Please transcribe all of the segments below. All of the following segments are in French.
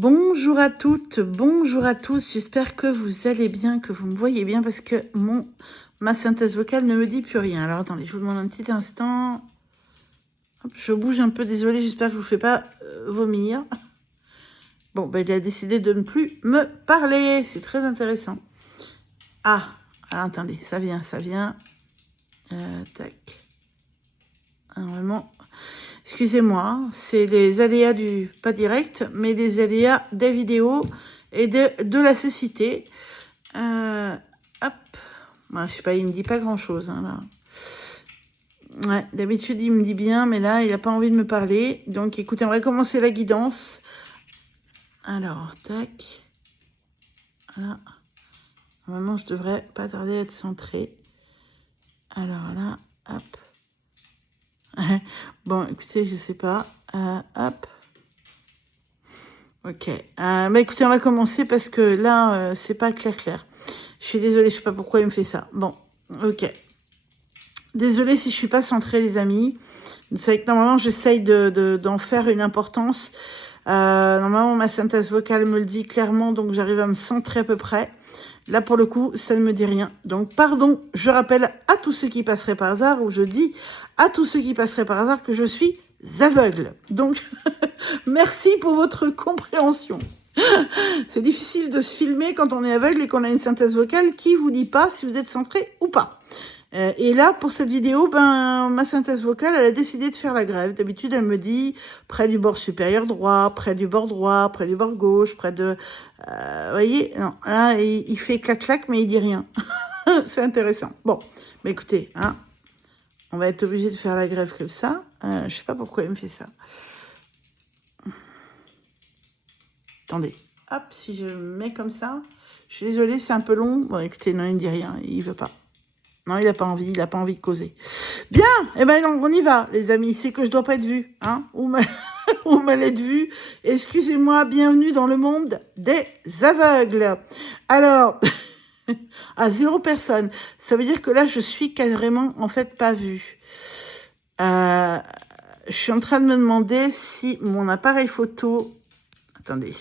Bonjour à toutes, bonjour à tous, j'espère que vous allez bien, que vous me voyez bien parce que ma synthèse vocale ne me dit plus rien. Alors attendez, je vous demande un petit instant. Hop, je bouge un peu, désolée, j'espère que je vous fais pas vomir. Bon, ben il a décidé de ne plus me parler, c'est très intéressant. Ah, alors attendez, ça vient. Tac. Normalement, excusez-moi, c'est les aléas du, pas direct, mais les aléas des vidéos et de la cécité. Hop. Moi, je sais pas, il me dit pas grand-chose, hein, là. Ouais, d'habitude, il me dit bien, mais là, il n'a pas envie de me parler. Donc, écoutez, on va commencer la guidance. Alors, tac. Voilà. Normalement, je devrais pas tarder à être centrée. Alors là, hop. Bon, écoutez, je sais pas. Hop. Ok. Bah écoutez, on va commencer parce que là, c'est pas clair. Je suis désolée, je sais pas pourquoi il me fait ça. Bon, ok. Désolée si je suis pas centrée, les amis. Vous savez que normalement, j'essaye d'en faire une importance. Normalement, ma synthèse vocale me le dit clairement, donc j'arrive à me centrer à peu près. Là, pour le coup, ça ne me dit rien. Donc, pardon, je rappelle à tous ceux qui passeraient par hasard, ou je dis à tous ceux qui passeraient par hasard que je suis aveugle. Donc, merci pour votre compréhension. C'est difficile de se filmer quand on est aveugle et qu'on a une synthèse vocale qui vous dit pas si vous êtes centré ou pas. Et là, pour cette vidéo, ma synthèse vocale, elle a décidé de faire la grève. D'habitude, elle me dit près du bord supérieur droit, près du bord droit, près du bord gauche, près de... vous voyez, non, là, il fait clac-clac, mais il dit rien. C'est intéressant. Bon, mais écoutez, hein, on va être obligé de faire la grève comme ça. Je sais pas pourquoi il me fait ça. Attendez. Hop, si je le mets comme ça. Je suis désolée, c'est un peu long. Bon, écoutez, non, il ne dit rien. Il veut pas. Non, il n'a pas envie de causer. Bien, eh ben on y va, les amis. C'est que je dois pas être vue, hein, ou mal être vue. Excusez-moi, bienvenue dans le monde des aveugles. Alors, à 0 personne, ça veut dire que là, je suis carrément, en fait, pas vue. Je suis en train de me demander si mon appareil photo... Attendez...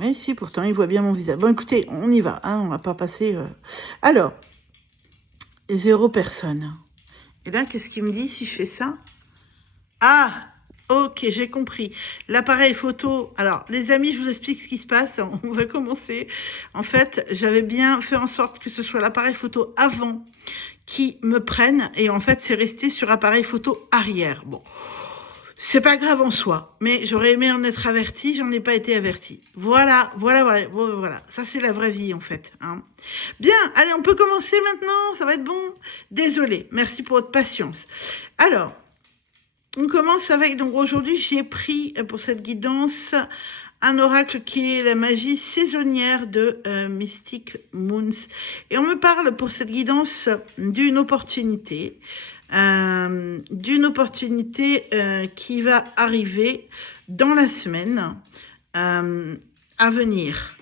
Oui, si, pourtant, il voit bien mon visage. Bon, écoutez, on y va, hein, on va pas passer... Alors, 0 personne. Et là, qu'est-ce qu'il me dit si je fais ça? Ah, ok, j'ai compris. L'appareil photo... Alors, les amis, je vous explique ce qui se passe. On va commencer. En fait, j'avais bien fait en sorte que ce soit l'appareil photo avant qui me prenne. Et en fait, c'est resté sur appareil photo arrière. Bon... C'est pas grave en soi, mais j'aurais aimé en être avertie, j'en ai pas été avertie. Voilà. Ça, c'est la vraie vie, en fait. Hein. Bien, allez, on peut commencer maintenant, ça va être bon. Désolée, merci pour votre patience. Alors, on commence avec, donc aujourd'hui, j'ai pris pour cette guidance un oracle qui est la magie saisonnière de Mystic Moons. Et on me parle pour cette guidance d'une opportunité. Qui va arriver dans la semaine à venir.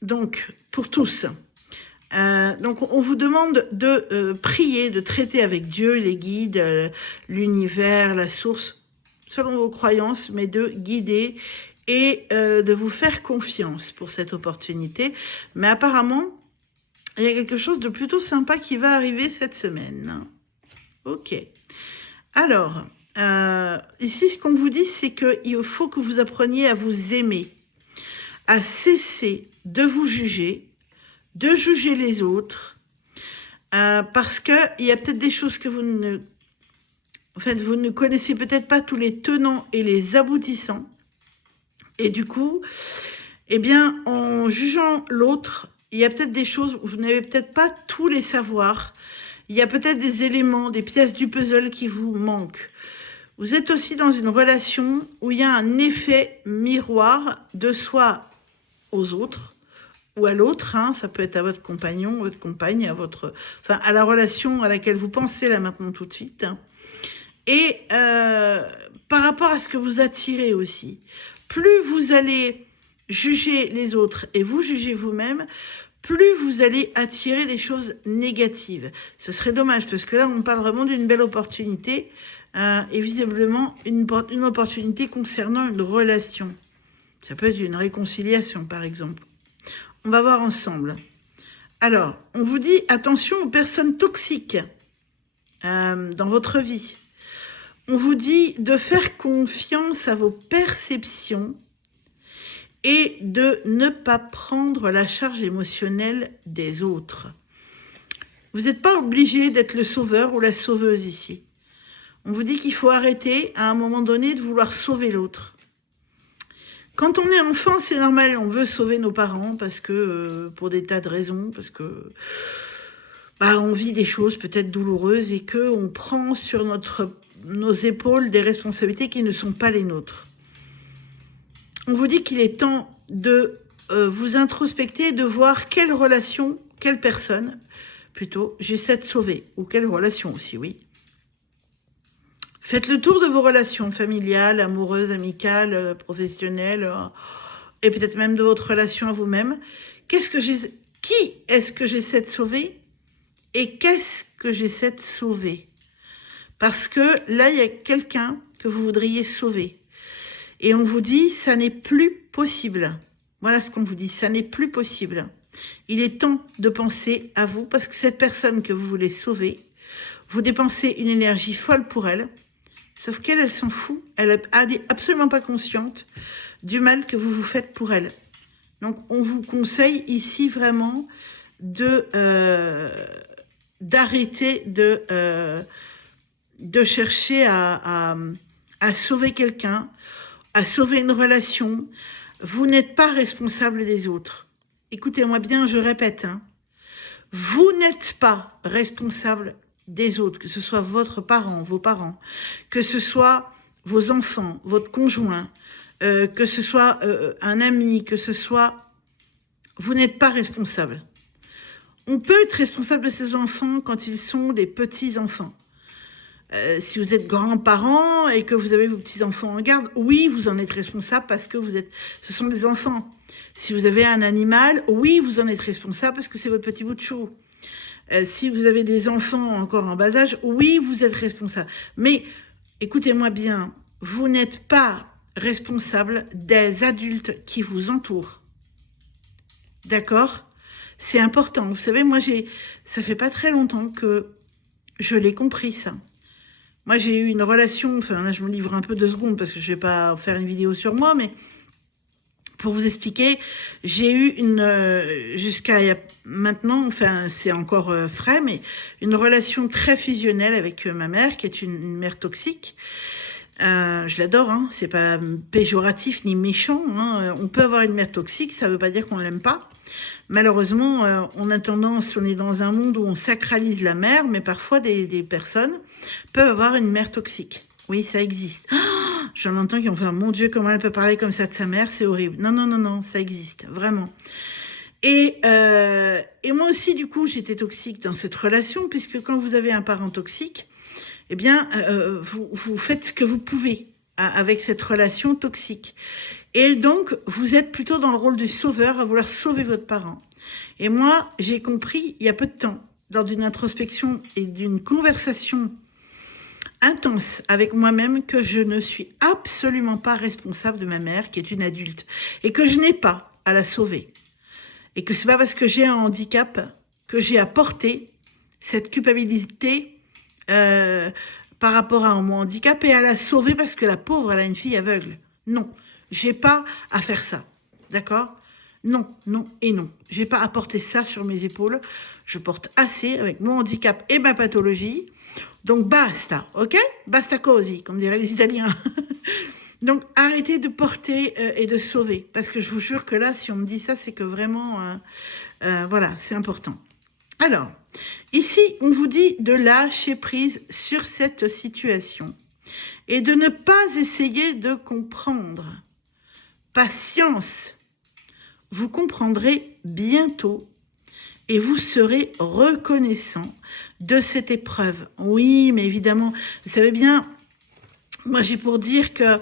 Donc, pour tous. Donc, on vous demande de prier, de traiter avec Dieu, les guides, l'univers, la source, selon vos croyances, mais de guider et de vous faire confiance pour cette opportunité. Mais apparemment, il y a quelque chose de plutôt sympa qui va arriver cette semaine. Ok. Alors, ici, ce qu'on vous dit, c'est qu'il faut que vous appreniez à vous aimer, à cesser de vous juger, de juger les autres, parce qu'il y a peut-être des choses que vous ne connaissez peut-être pas tous les tenants et les aboutissants. Et du coup, eh bien, en jugeant l'autre, il y a peut-être des choses où vous n'avez peut-être pas tous les savoirs. Il y a peut-être des éléments, des pièces du puzzle qui vous manquent. Vous êtes aussi dans une relation où il y a un effet miroir de soi aux autres ou à l'autre. Hein, ça peut être à votre compagnon, votre compagne, à la relation à laquelle vous pensez là maintenant tout de suite. Hein. Et par rapport à ce que vous attirez aussi, plus vous allez juger les autres et vous juger vous-même, plus vous allez attirer des choses négatives. Ce serait dommage, parce que là, on parle vraiment d'une belle opportunité, et visiblement une opportunité concernant une relation. Ça peut être une réconciliation, par exemple. On va voir ensemble. Alors, on vous dit, attention aux personnes toxiques dans votre vie. On vous dit de faire confiance à vos perceptions et de ne pas prendre la charge émotionnelle des autres. Vous n'êtes pas obligé d'être le sauveur ou la sauveuse ici. On vous dit qu'il faut arrêter à un moment donné de vouloir sauver l'autre. Quand on est enfant, c'est normal, on veut sauver nos parents parce que pour des tas de raisons, parce que on vit des choses peut-être douloureuses et qu'on prend sur nos épaules des responsabilités qui ne sont pas les nôtres. On vous dit qu'il est temps de vous introspecter, de voir quelle relation, quelle personne, plutôt, j'essaie de sauver, ou quelle relation aussi, oui. Faites le tour de vos relations familiales, amoureuses, amicales, professionnelles, et peut-être même de votre relation à vous-même. Qui est-ce que j'essaie de sauver et qu'est-ce que j'essaie de sauver? Parce que là, il y a quelqu'un que vous voudriez sauver. Et on vous dit, ça n'est plus possible. Voilà ce qu'on vous dit, ça n'est plus possible. Il est temps de penser à vous, parce que cette personne que vous voulez sauver, vous dépensez une énergie folle pour elle, sauf qu'elle, elle s'en fout. Elle n'est absolument pas consciente du mal que vous vous faites pour elle. Donc, on vous conseille ici vraiment d'arrêter de chercher à sauver quelqu'un, à sauver une relation. Vous n'êtes pas responsable des autres. Écoutez-moi bien, je répète, vous n'êtes pas responsable des autres, que ce soit votre parent, vos parents, que ce soit vos enfants, votre conjoint, que ce soit un ami, que ce soit... Vous n'êtes pas responsable. On peut être responsable de ses enfants quand ils sont des petits-enfants. Si vous êtes grands-parents et que vous avez vos petits-enfants en garde, oui, vous en êtes responsable parce que ce sont des enfants. Si vous avez un animal, oui, vous en êtes responsable parce que c'est votre petit bout de chou. Si vous avez des enfants encore en bas âge, oui, vous êtes responsable. Mais écoutez-moi bien, vous n'êtes pas responsable des adultes qui vous entourent. D'accord ? C'est important. Vous savez, moi, ça fait pas très longtemps que je l'ai compris, ça. Moi, j'ai eu une relation, enfin là, je me livre un peu 2 secondes parce que je vais pas faire une vidéo sur moi, mais pour vous expliquer, j'ai eu jusqu'à maintenant, enfin c'est encore frais, mais une relation très fusionnelle avec ma mère, qui est une mère toxique. Je l'adore, c'est pas péjoratif ni méchant. On peut avoir une mère toxique, ça veut pas dire qu'on l'aime pas. Malheureusement, on est dans un monde où on sacralise la mère, mais parfois des personnes peuvent avoir une mère toxique. Oui, ça existe. Oh, j'en entends qui vont faire, mon Dieu, comment elle peut parler comme ça de sa mère, c'est horrible. Non, non, non, non, ça existe, vraiment. Et moi aussi, du coup, j'étais toxique dans cette relation, puisque quand vous avez un parent toxique, eh bien, vous faites ce que vous pouvez avec cette relation toxique. Et donc, vous êtes plutôt dans le rôle du sauveur, à vouloir sauver votre parent. Et moi, j'ai compris, il y a peu de temps, lors d'une introspection et d'une conversation intense avec moi-même, que je ne suis absolument pas responsable de ma mère, qui est une adulte, et que je n'ai pas à la sauver. Et que c'est pas parce que j'ai un handicap que j'ai à porter cette culpabilité par rapport à mon handicap et à la sauver parce que la pauvre, elle a une fille aveugle. Non, j'ai pas à faire ça, d'accord ? Non, non et non. J'ai pas à porter ça sur mes épaules. Je porte assez avec mon handicap et ma pathologie. Donc basta, ok ? Basta così, comme diraient les Italiens. Donc arrêtez de porter et de sauver. Parce que je vous jure que là, si on me dit ça, c'est que vraiment, voilà, c'est important. Alors, ici, on vous dit de lâcher prise sur cette situation et de ne pas essayer de comprendre. Patience. Vous comprendrez bientôt et vous serez reconnaissant de cette épreuve. Oui, mais évidemment, vous savez bien, moi j'ai pour dire que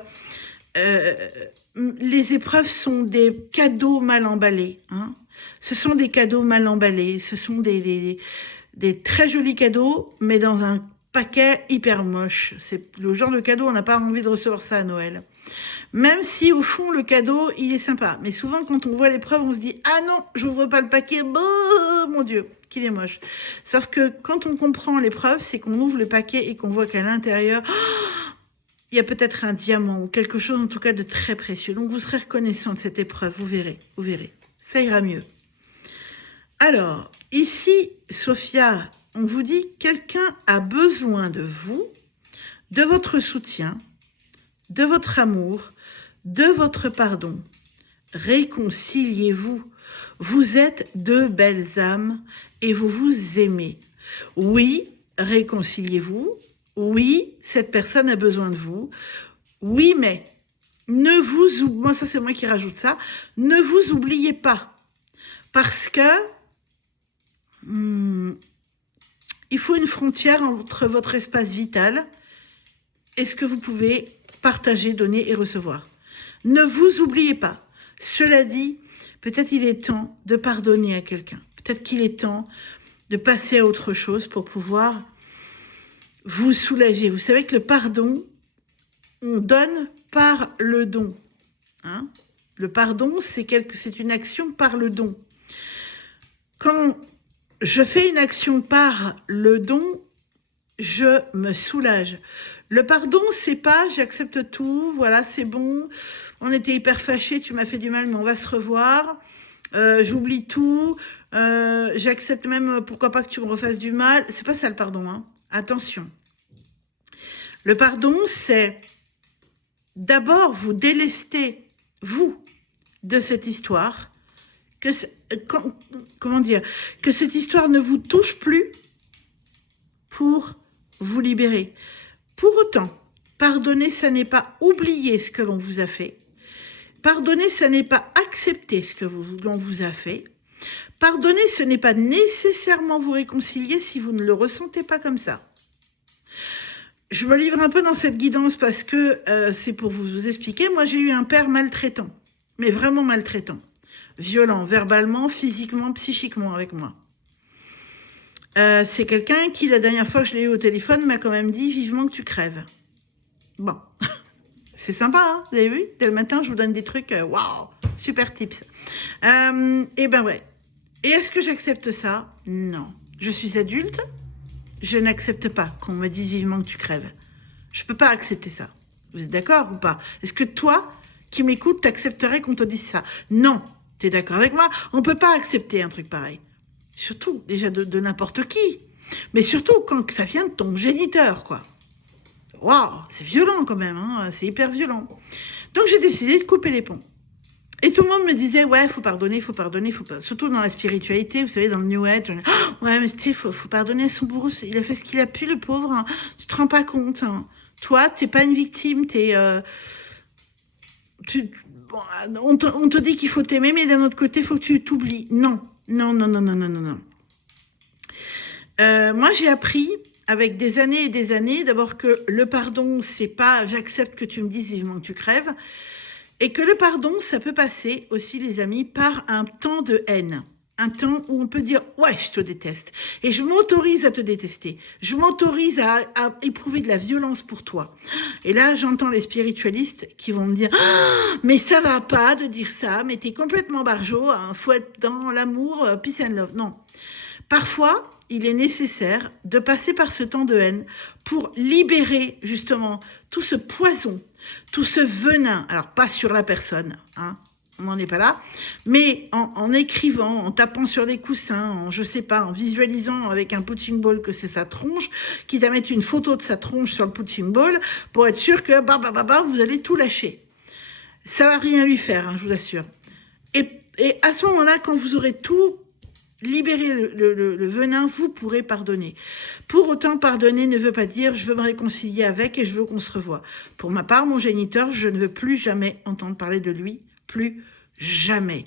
les épreuves sont des cadeaux mal emballés. Ce sont des cadeaux mal emballés, ce sont des très jolis cadeaux, mais dans un paquet hyper moche. C'est le genre de cadeau, on n'a pas envie de recevoir ça à Noël. Même si au fond le cadeau il est sympa, mais souvent quand on voit l'épreuve on se dit ah non j'ouvre pas le paquet, oh, mon Dieu qu'il est moche. Sauf que quand on comprend l'épreuve, c'est qu'on ouvre le paquet et qu'on voit qu'à l'intérieur il y a peut-être un diamant ou quelque chose en tout cas de très précieux. Donc vous serez reconnaissant de cette épreuve, vous verrez, ça ira mieux. Alors ici Sophia, on vous dit quelqu'un a besoin de vous, de votre soutien, de votre amour, de votre pardon. Réconciliez-vous. Vous êtes deux belles âmes et vous vous aimez. Oui, réconciliez-vous. Oui, cette personne a besoin de vous. Oui, mais ne vous oubliez, moi ça c'est moi qui rajoute ça, ne vous oubliez pas. Parce que il faut une frontière entre votre espace vital et ce que vous pouvez partager, donner et recevoir. Ne vous oubliez pas. Cela dit, peut-être il est temps de pardonner à quelqu'un. Peut-être qu'il est temps de passer à autre chose pour pouvoir vous soulager. Vous savez que le pardon, on donne par le don. Hein? Le pardon, c'est une action par le don. Quand je fais une action par le don, je me soulage. Le pardon, c'est pas j'accepte tout, voilà, c'est bon, on était hyper fâchés, tu m'as fait du mal, mais on va se revoir, j'oublie tout, j'accepte même, pourquoi pas que tu me refasses du mal. C'est pas ça le pardon, hein. Attention. Le pardon, c'est d'abord vous délester, vous, de cette histoire, comment dire, que cette histoire ne vous touche plus pour vous libérer. Pour autant, pardonner, ça n'est pas oublier ce que l'on vous a fait. Pardonner, ça n'est pas accepter ce que l'on vous a fait. Pardonner, ce n'est pas nécessairement vous réconcilier si vous ne le ressentez pas comme ça. Je me livre un peu dans cette guidance parce que c'est pour vous expliquer. Moi, j'ai eu un père maltraitant, mais vraiment maltraitant. Violent, verbalement, physiquement, psychiquement avec moi. C'est quelqu'un qui, la dernière fois que je l'ai eu au téléphone, m'a quand même dit vivement que tu crèves. Bon, c'est sympa, hein, vous avez vu? Dès le matin, je vous donne des trucs, waouh, super tips. Et ben ouais. Et est-ce que j'accepte ça? Non. Je suis adulte, je n'accepte pas qu'on me dise vivement que tu crèves. Je peux pas accepter ça. Vous êtes d'accord ou pas? Est-ce que toi, qui m'écoutes, t'accepterais qu'on te dise ça? Non. T'es d'accord avec moi? On peut pas accepter un truc pareil. Surtout, déjà de n'importe qui. Mais surtout quand ça vient de ton géniteur, quoi. Waouh, c'est violent quand même, hein, c'est hyper violent. Donc j'ai décidé de couper les ponts. Et tout le monde me disait, ouais, faut pardonner, faut pardonner, faut pas. Surtout dans la spiritualité, vous savez, dans le New Age. Oh, ouais, mais Steve, faut pardonner à son bourreau, il a fait ce qu'il a pu, le pauvre. Hein. Tu te rends pas compte. Hein. Toi, t'es pas une victime, on te dit qu'il faut t'aimer, mais d'un autre côté, il faut que tu t'oublies. Non. Non. Moi, j'ai appris avec des années et des années, d'abord que le pardon, c'est pas j'accepte que tu me dises vivement que tu crèves, et que le pardon, ça peut passer aussi, les amis, par un temps de haine. Un temps où on peut dire « ouais, je te déteste » et je m'autorise à te détester. Je m'autorise à éprouver de la violence pour toi. Et là, j'entends les spiritualistes qui vont me dire « mais ça va pas de dire ça, mais t'es complètement barjot, hein, faut être dans l'amour, peace and love ». Non. Parfois, il est nécessaire de passer par ce temps de haine pour libérer justement tout ce poison, tout ce venin. Alors, pas sur la personne, hein. On n'en est pas là, mais en écrivant, en tapant sur des coussins, je sais pas, en visualisant avec un punching ball que c'est sa tronche, quitte à mettre une photo de sa tronche sur le punching ball pour être sûr que vous allez tout lâcher. Ça va rien lui faire, hein, je vous assure. Et à ce moment-là, quand vous aurez tout libéré le venin, vous pourrez pardonner. Pour autant, pardonner ne veut pas dire je veux me réconcilier avec et je veux qu'on se revoie. Pour ma part, mon géniteur, je ne veux plus jamais entendre parler de lui. Plus jamais.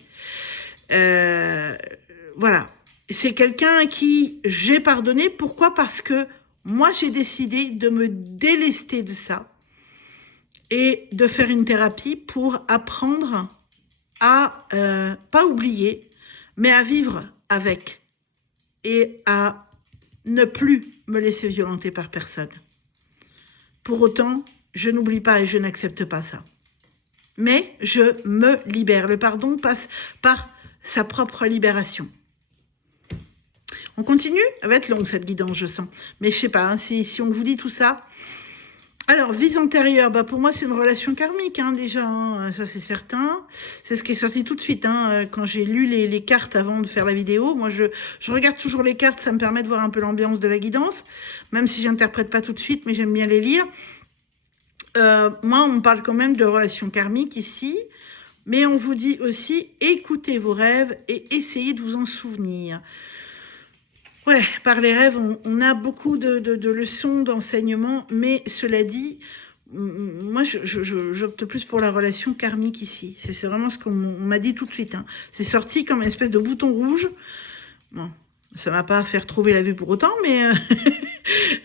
Voilà. C'est quelqu'un à qui j'ai pardonné. Pourquoi? Parce que moi, j'ai décidé de me délester de ça et de faire une thérapie pour apprendre à pas oublier, mais à vivre avec et à ne plus me laisser violenter par personne. Pour autant, je n'oublie pas et je n'accepte pas ça. Mais je me libère. Le pardon passe par sa propre libération. On continue? Elle va être longue cette guidance, je sens. Mais je sais pas, hein, si on vous dit tout ça. Alors, vie antérieure, bah pour moi c'est une relation karmique hein, déjà, hein, ça c'est certain. C'est ce qui est sorti tout de suite hein, quand j'ai lu les cartes avant de faire la vidéo. Moi je regarde toujours les cartes, ça me permet de voir un peu l'ambiance de la guidance, même si j'interprète pas tout de suite, mais j'aime bien les lire. Moi on parle quand même de relation karmique ici, mais on vous dit aussi écoutez vos rêves et essayez de vous en souvenir. Ouais, par les rêves, on a beaucoup de leçons, d'enseignements, mais cela dit, moi, j'opte plus pour la relation karmique ici. C'est vraiment ce qu'on m'a dit tout de suite. Hein. C'est sorti comme une espèce de bouton rouge. Bon, ça ne m'a pas fait retrouver la vue pour autant, mais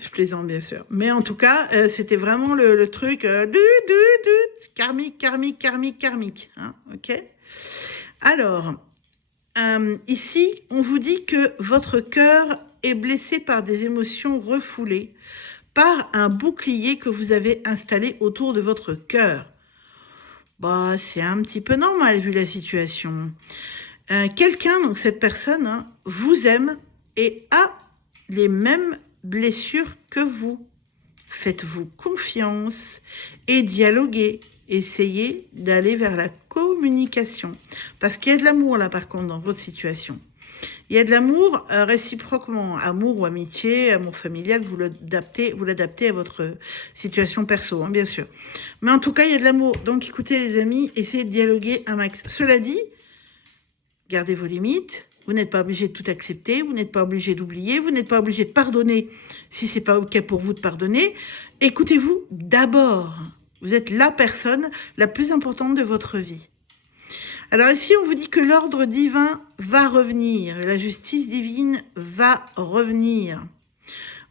je plaisante bien sûr. Mais en tout cas, c'était vraiment le truc karmique, karmique, karmique, karmique. Hein, ok. Alors... ici, on vous dit que votre cœur est blessé par des émotions refoulées, par un bouclier que vous avez installé autour de votre cœur. Bah, c'est un petit peu normal vu la situation. Quelqu'un, donc cette personne, hein, vous aime et a les mêmes blessures que vous. Faites-vous confiance et dialoguez. Essayez d'aller vers la communication. Parce qu'il y a de l'amour là par contre dans votre situation. Il y a de l'amour réciproquement. Amour ou amitié, amour familial, vous l'adaptez à votre situation perso, hein, bien sûr. Mais en tout cas, il y a de l'amour. Donc écoutez les amis, essayez de dialoguer un max. Cela dit, gardez vos limites. Vous n'êtes pas obligé de tout accepter, vous n'êtes pas obligé d'oublier, vous n'êtes pas obligé de pardonner si c'est pas OK pour vous de pardonner. Écoutez-vous d'abord. Vous êtes la personne la plus importante de votre vie. Alors ici, on vous dit que l'ordre divin va revenir, la justice divine va revenir.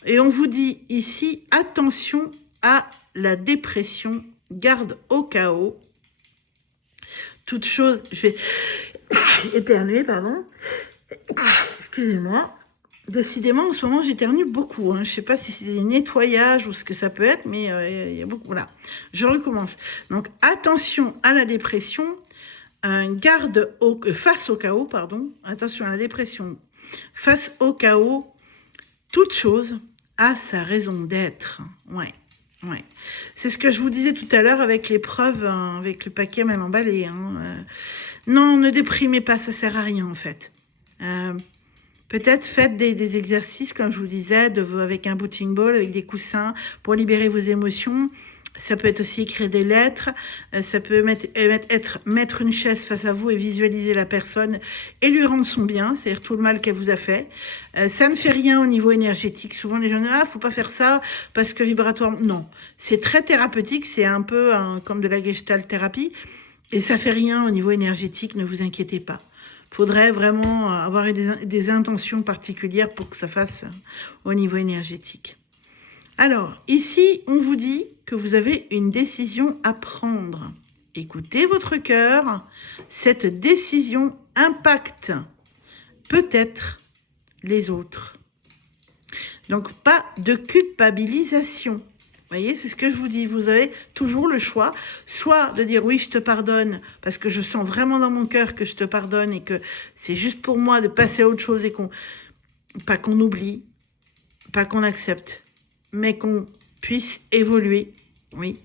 Et on vous dit ici, attention à la dépression, garde au chaos. Toute chose, je vais éternuer, pardon. Excusez-moi. Décidément, en ce moment, j'éternue beaucoup. Hein. Je ne sais pas si c'est des nettoyages ou ce que ça peut être, mais il y a beaucoup. Voilà, je recommence. Donc, attention à la dépression. Face au chaos, pardon. Attention à la dépression. Face au chaos, toute chose a sa raison d'être. Ouais. Ouais. C'est ce que je vous disais tout à l'heure avec les preuves, hein, avec le paquet mal emballé. Hein. Non, ne déprimez pas, ça sert à rien en fait. Peut-être faites des exercices, comme je vous disais, avec un bouncing ball, avec des coussins, pour libérer vos émotions. Ça peut être aussi écrire des lettres. Ça peut mettre une chaise face à vous et visualiser la personne et lui rendre son bien, c'est-à-dire tout le mal qu'elle vous a fait. Ça ne fait rien au niveau énergétique. Souvent, les gens disent « Ah, faut pas faire ça parce que vibratoire... » Non, c'est très thérapeutique. C'est un peu comme de la gestalt thérapie. Et ça fait rien au niveau énergétique, ne vous inquiétez pas. Faudrait vraiment avoir des intentions particulières pour que ça fasse au niveau énergétique. Alors, ici, on vous dit que vous avez une décision à prendre. Écoutez votre cœur. Cette décision impacte peut-être les autres. Donc, pas de culpabilisation. Vous voyez, c'est ce que je vous dis. Vous avez toujours le choix, soit de dire oui, je te pardonne, parce que je sens vraiment dans mon cœur que je te pardonne et que c'est juste pour moi de passer à autre chose et pas qu'on oublie, pas qu'on accepte, mais qu'on puisse évoluer, oui.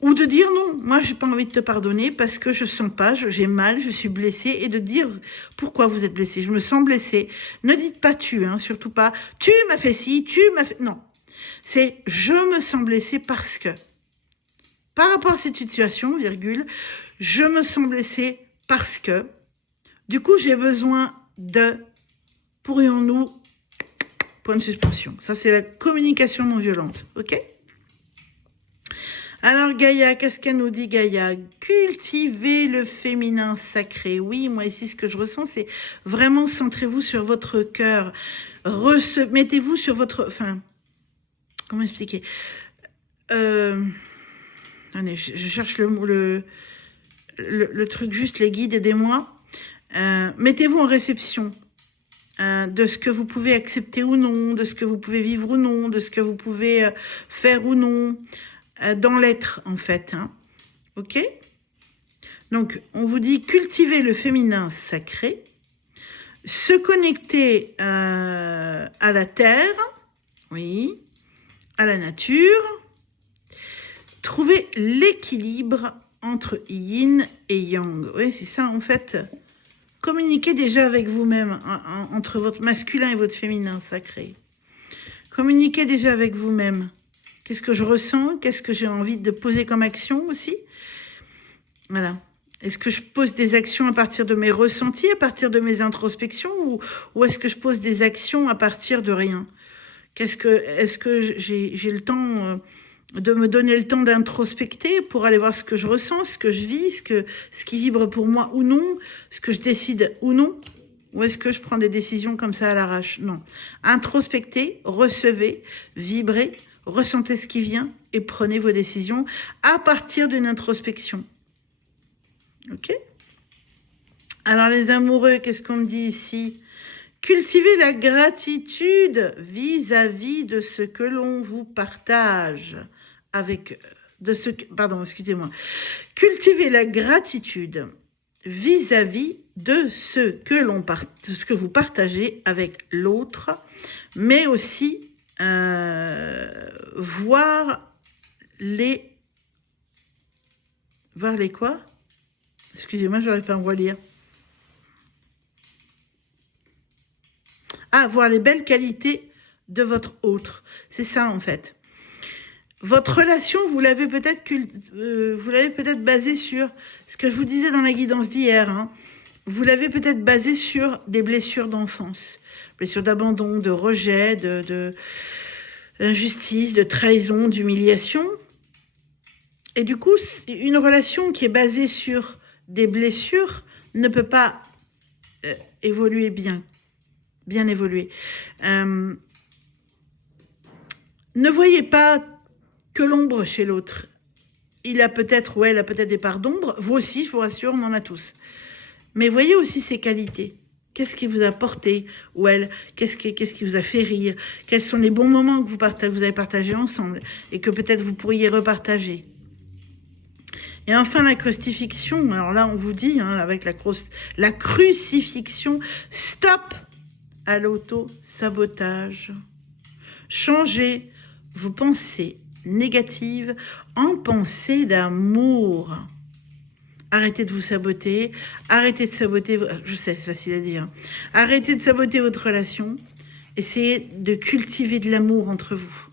Ou de dire non, moi j'ai pas envie de te pardonner parce que je sens pas, j'ai mal, je suis blessée, et de dire pourquoi vous êtes blessée. Je me sens blessée. Ne dites pas tu, hein, surtout pas tu m'as fait ci, tu m'as fait... Non. C'est « je me sens blessée parce que ». Par rapport à cette situation, virgule, je me sens blessée parce que. Du coup, j'ai besoin de... Pourrions-nous... Point de suspension. Ça, c'est la communication non violente. OK? Alors, Gaïa, qu'est-ce qu'elle nous dit, Gaïa? Cultivez le féminin sacré. Oui, moi, ici, ce que je ressens, c'est vraiment centrez-vous sur votre cœur. Mettez-vous sur votre... Enfin... Comment expliquer? Attendez, je cherche le truc juste, les guides, aidez-moi. Mettez-vous en réception de ce que vous pouvez accepter ou non, de ce que vous pouvez vivre ou non, de ce que vous pouvez faire ou non, dans l'être en fait. Hein. Ok? Donc, on vous dit cultiver le féminin sacré, se connecter à la terre, oui, à la nature, trouver l'équilibre entre yin et yang. Oui, c'est ça en fait. Communiquez déjà avec vous-même, entre votre masculin et votre féminin sacré. Communiquez déjà avec vous-même. Qu'est-ce que je ressens? Qu'est-ce que j'ai envie de poser comme action aussi? Voilà. Est-ce que je pose des actions à partir de mes ressentis, à partir de mes introspections, ou est-ce que je pose des actions à partir de rien? Est-ce que j'ai le temps de me donner le temps d'introspecter pour aller voir ce que je ressens, ce que je vis, ce qui vibre pour moi ou non, ce que je décide ou non? Ou est-ce que je prends des décisions comme ça à l'arrache? Non. Introspectez, recevez, vibrez, ressentez ce qui vient et prenez vos décisions à partir d'une introspection. Ok? Alors les amoureux, qu'est-ce qu'on me dit ici? Cultivez la gratitude vis-à-vis de ce que l'on vous partage. Pardon, excusez-moi. Cultivez la gratitude vis-à-vis de ce que vous partagez avec l'autre, mais aussi voir les quoi? Excusez-moi, je n'arrive pas à me relire. Ah, voir les belles qualités de votre autre. C'est ça, en fait. Votre relation, vous l'avez peut-être basée sur ce que je vous disais dans la guidance d'hier. Hein. Vous l'avez peut-être basée sur des blessures d'enfance. Blessures d'abandon, de rejet, d'injustice, de trahison, d'humiliation. Et du coup, une relation qui est basée sur des blessures ne peut pas évoluer bien évoluer. Ne voyez pas que l'ombre chez l'autre. Il a peut-être, ou elle a peut-être des parts d'ombre. Vous aussi, je vous rassure, on en a tous. Mais voyez aussi ses qualités. Qu'est-ce qui vous a porté, ou elle? Qu'est-ce qui vous a fait rire? Quels sont les bons moments que vous avez partagés ensemble et que peut-être vous pourriez repartager? Et enfin, la crucifixion. Alors là, on vous dit, hein, avec la crucifixion, stop à l'auto-sabotage. Changez vos pensées négatives en pensées d'amour. Arrêtez de vous saboter, arrêtez de saboter, je sais, c'est facile à dire, arrêtez de saboter votre relation, essayez de cultiver de l'amour entre vous.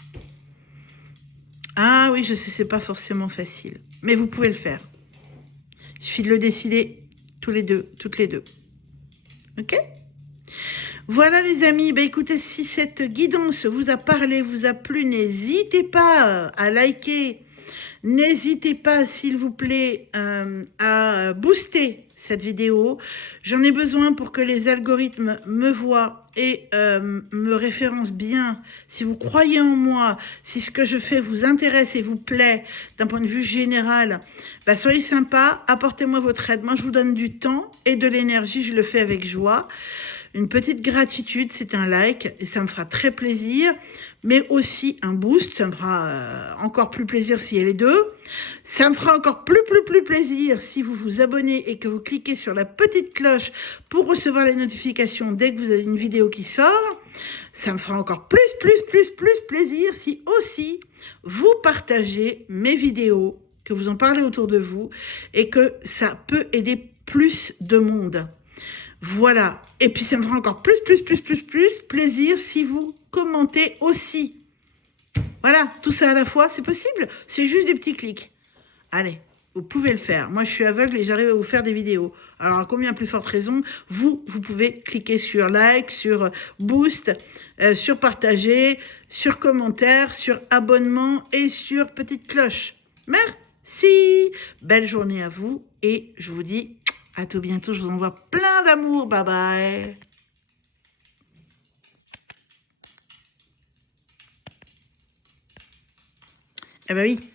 Ah oui, je sais, c'est pas forcément facile, mais vous pouvez le faire. Il suffit de le décider tous les deux, toutes les deux. Ok ? Voilà les amis, bah écoutez, si cette guidance vous a parlé, vous a plu, n'hésitez pas à liker, n'hésitez pas s'il vous plaît à booster cette vidéo. J'en ai besoin pour que les algorithmes me voient et me référencent bien. Si vous croyez en moi, si ce que je fais vous intéresse et vous plaît d'un point de vue général, bah soyez sympa, apportez-moi votre aide. Moi je vous donne du temps et de l'énergie, je le fais avec joie. Une petite gratitude, c'est un like et ça me fera très plaisir, mais aussi un boost, ça me fera encore plus plaisir s'il y a les deux. Ça me fera encore plus plaisir si vous vous abonnez et que vous cliquez sur la petite cloche pour recevoir les notifications dès que vous avez une vidéo qui sort. Ça me fera encore plus plaisir si aussi vous partagez mes vidéos, que vous en parlez autour de vous et que ça peut aider plus de monde. Voilà, et puis ça me fera encore plus plaisir si vous commentez aussi. Voilà, tout ça à la fois, c'est possible, c'est juste des petits clics. Allez, vous pouvez le faire. Moi, je suis aveugle et j'arrive à vous faire des vidéos. Alors, à combien plus forte raison, vous pouvez cliquer sur like, sur boost, sur partager, sur commentaire, sur abonnement et sur petite cloche. Merci, belle journée à vous et je vous dis à tout bientôt, je vous envoie plein d'amour. Bye bye. Eh ben oui.